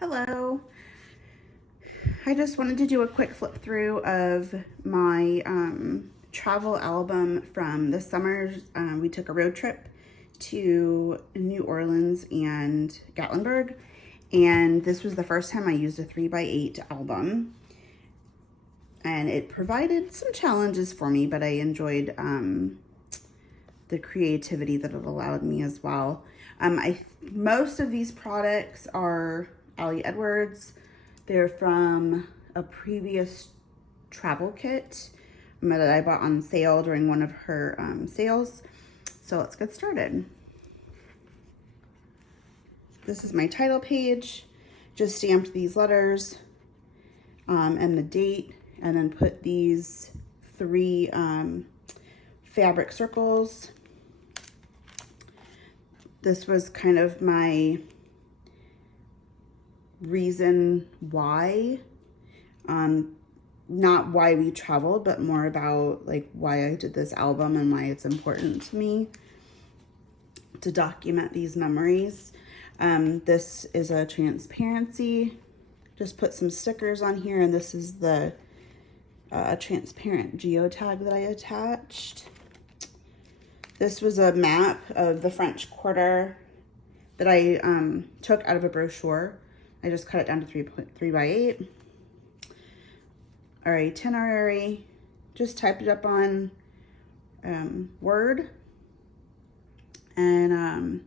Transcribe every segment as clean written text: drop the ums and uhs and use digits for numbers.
Hello. I just wanted to do a quick flip through of my travel album from the summer. We took a road trip to New Orleans and Gatlinburg, and this was the first time I used a 3x8 album. And it provided some challenges for me, but I enjoyed the creativity that it allowed me as well. Most of these products are Ali Edwards. They're from a previous travel kit that I bought on sale during one of her sales. So let's get started. This is my title page. Just stamped these letters and the date, and then put these 3 fabric circles. This was kind of my reason why, not why we traveled, but more about like why I did this album and why it's important to me to document these memories. This is a transparency. Just put some stickers on here, and this is the transparent geotag that I attached. This was a map of the French Quarter that I took out of a brochure. I just cut it down to 3x8. Our itinerary, just typed it up on Word, and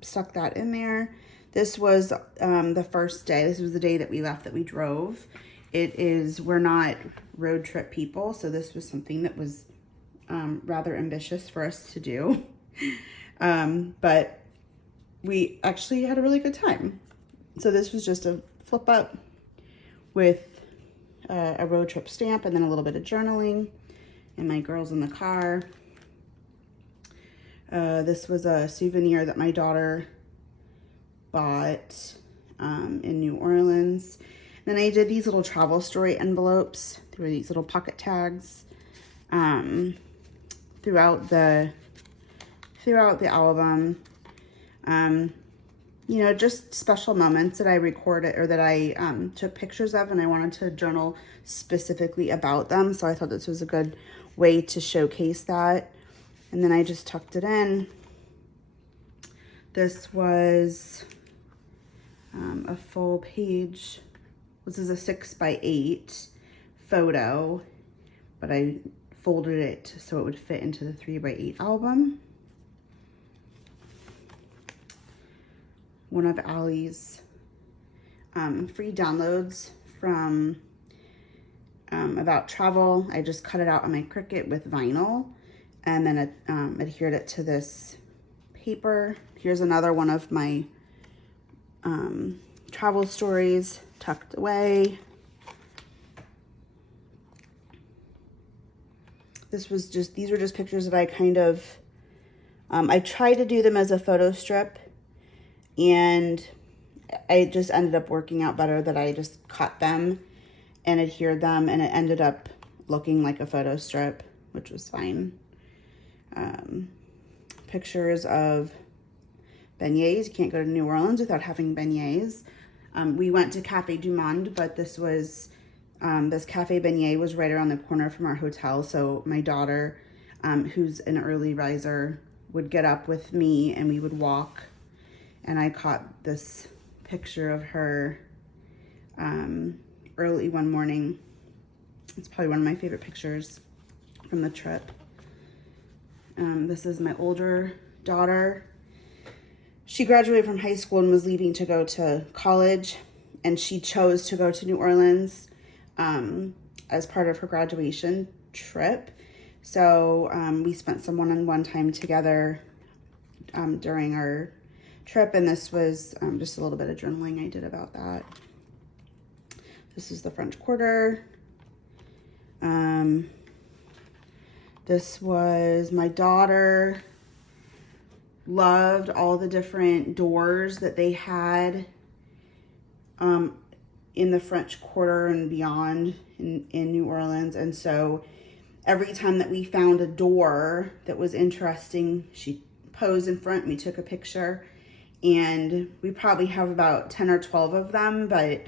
stuck that in there. This was the first day. This was the day that we left, that we drove. We're not road trip people, so this was something that was rather ambitious for us to do. But we actually had a really good time. So this was just a flip up with a road trip stamp, and then a little bit of journaling, and my girls in the car. This was a souvenir that my daughter bought in New Orleans. Then I did these little travel story envelopes. There were these little pocket tags throughout the album. You know, just special moments that I recorded or that I took pictures of, and I wanted to journal specifically about them. So I thought this was a good way to showcase that. And then I just tucked it in. This was a full page. This is a 6x8 photo, but I folded it so it would fit into the 3x8 album. One of Ali's free downloads from about travel. I just cut it out on my Cricut with vinyl, and then adhered it to this paper. Here's another one of my travel stories tucked away. These were just pictures that I kind of, I tried to do them as a photo strip, and I just ended up working out better that I just cut them and adhered them, and it ended up looking like a photo strip, which was fine. Pictures of beignets. You can't go to New Orleans without having beignets. We went to Cafe du Monde, but this Cafe Beignet was right around the corner from our hotel. So my daughter, who's an early riser, would get up with me and we would walk. And I caught this picture of her early one morning. It's probably one of my favorite pictures from the trip. This is my older daughter. She graduated from high school and was leaving to go to college, and she chose to go to New Orleans as part of her graduation trip. So we spent some one-on-one time together during our trip, and this was just a little bit of journaling I did about that. This is the French Quarter. This was my daughter. Loved all the different doors that they had in the French Quarter and beyond in New Orleans. And so every time that we found a door that was interesting, she posed in front, we took a picture, and we probably have about 10 or 12 of them, but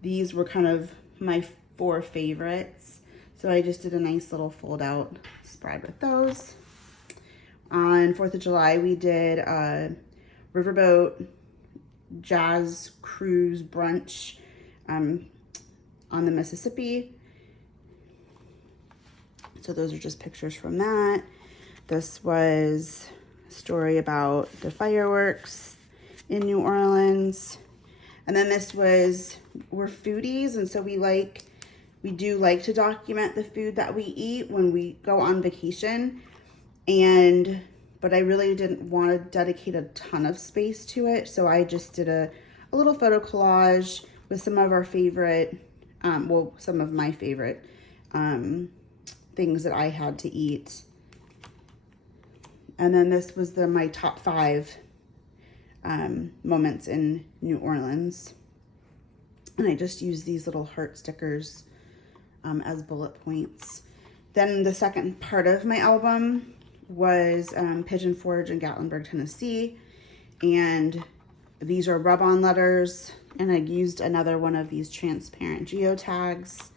these were kind of my 4 favorites. So I just did a nice little fold out spread with those. On 4th of July, we did a riverboat jazz cruise brunch on the Mississippi. So those are just pictures from that. This was a story about the fireworks in New Orleans. And then this was, we're foodies, and so we do like to document the food that we eat when we go on vacation. But I really didn't want to dedicate a ton of space to it, so I just did a little photo collage with some of our favorite, some of my favorite things that I had to eat. And then this was my top 5 moments in New Orleans. And I just used these little heart stickers as bullet points. Then the second part of my album was Pigeon Forge in Gatlinburg, Tennessee. And these are rub-on letters. And I used another one of these transparent geotags.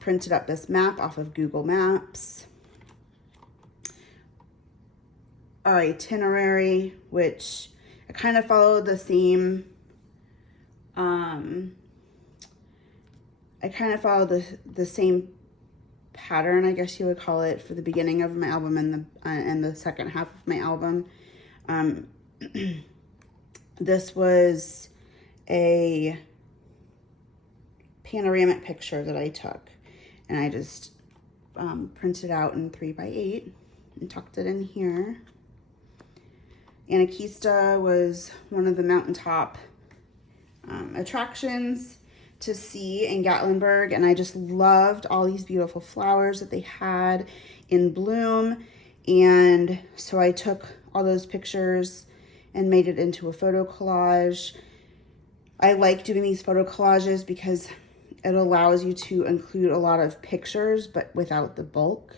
Printed up this map off of Google Maps. Our itinerary, which I kind of followed the same, the same pattern, I guess you would call it, for the beginning of my album and the second half of my album. This was a panoramic picture that I took, and I just printed out in 3x8 and tucked it in here. Anakeesta was one of the mountaintop attractions to see in Gatlinburg, and I just loved all these beautiful flowers that they had in bloom. And so I took all those pictures and made it into a photo collage. I like doing these photo collages because it allows you to include a lot of pictures, but without the bulk.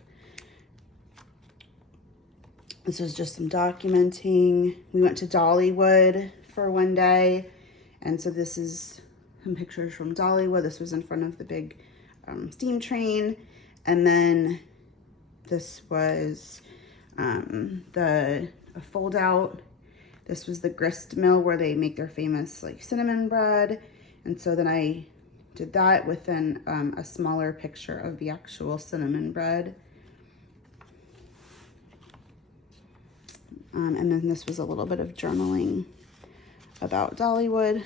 This was just some documenting. We went to Dollywood for one day, and so this is some pictures from Dollywood. This was in front of the big steam train. And then this was a fold out. This was the grist mill where they make their famous like cinnamon bread. And so then I did that with then a smaller picture of the actual cinnamon bread. And then this was a little bit of journaling about Dollywood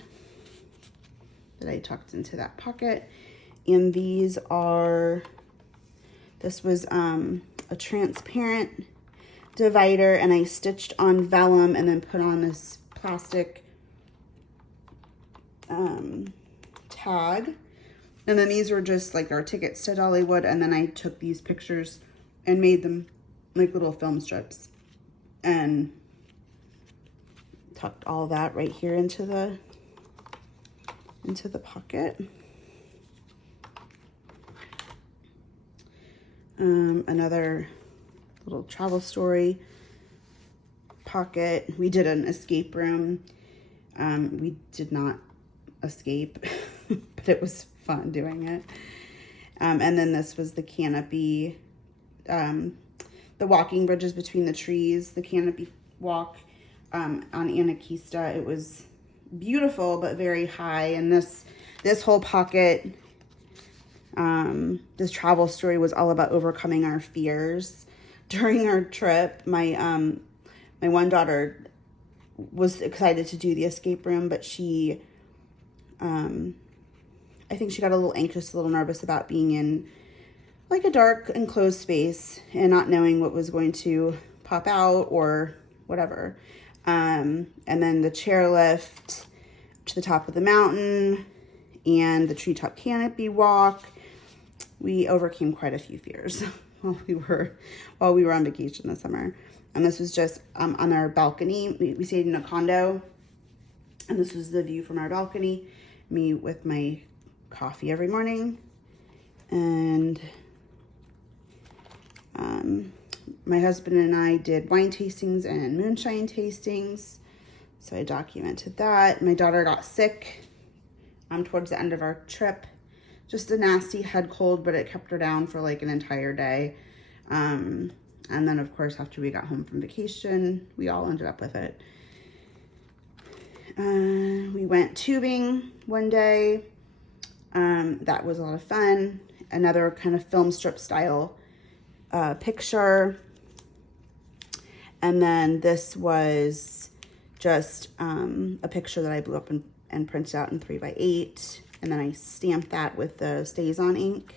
that I tucked into that pocket. And this was a transparent divider, and I stitched on vellum and then put on this plastic tag. And then these were just like our tickets to Dollywood, and then I took these pictures and made them like little film strips and tucked all that right here into the pocket. Another little travel story pocket. We did an escape room. We did not escape, but it was fun doing it. And then this was the canopy, the walking bridges between the trees, the canopy walk on Anakeesta. It was beautiful, but very high. And this whole pocket, this travel story was all about overcoming our fears. During our trip, my one daughter was excited to do the escape room, but she, I think she got a little anxious, a little nervous about being in like a dark enclosed space and not knowing what was going to pop out or whatever. And then the chairlift to the top of the mountain and the treetop canopy walk. We overcame quite a few fears while we were on vacation this summer. And this was just on our balcony. We stayed in a condo, and this was the view from our balcony. Me with my coffee every morning, and my husband and I did wine tastings and moonshine tastings. So I documented that. My daughter got sick towards the end of our trip. Just a nasty head cold, but it kept her down for like an entire day. And then of course, after we got home from vacation, we all ended up with it. We went tubing one day. That was a lot of fun. Another kind of film strip style picture. And then this was just a picture that I blew up and printed out in 3x8. And then I stamped that with the StazOn ink.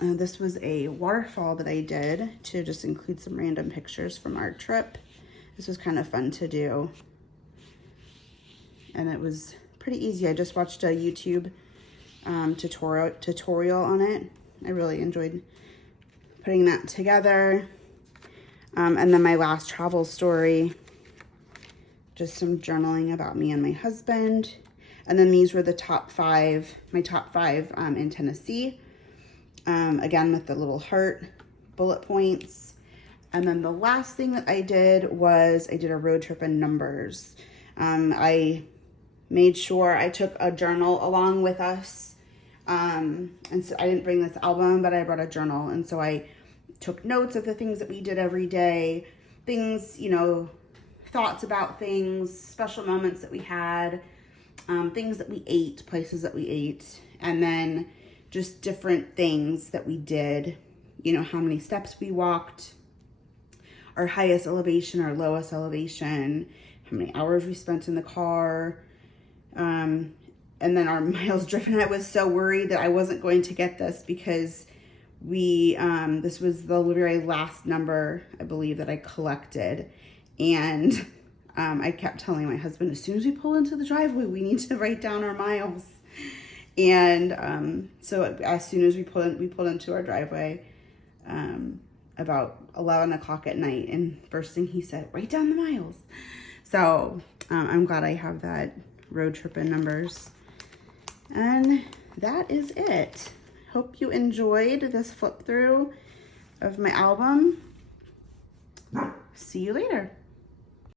This was a waterfall that I did to just include some random pictures from our trip. This was kind of fun to do. And it was pretty easy. I just watched a YouTube tutorial on it. I really enjoyed putting that together. And then my last travel story, just some journaling about me and my husband. And then these were the my top five in Tennessee. Again, with the little heart bullet points. And then the last thing that I did was I did a road trip in numbers. I made sure I took a journal along with us. And so I didn't bring this album, but I brought a journal. And so I took notes of the things that we did every day, things, you know, thoughts about things, special moments that we had, things that we ate, places that we ate, and then just different things that we did, you know, how many steps we walked, our highest elevation, our lowest elevation, how many hours we spent in the car, and then our miles driven. I was so worried that I wasn't going to get this because this was the very last number, I believe, that I collected. And I kept telling my husband, as soon as we pull into the driveway, we need to write down our miles. And so as soon as we pulled into our driveway, about 11 o'clock at night, and first thing he said, write down the miles. So I'm glad I have that road trip in numbers. And that is it. Hope you enjoyed this flip through of my album. See you later.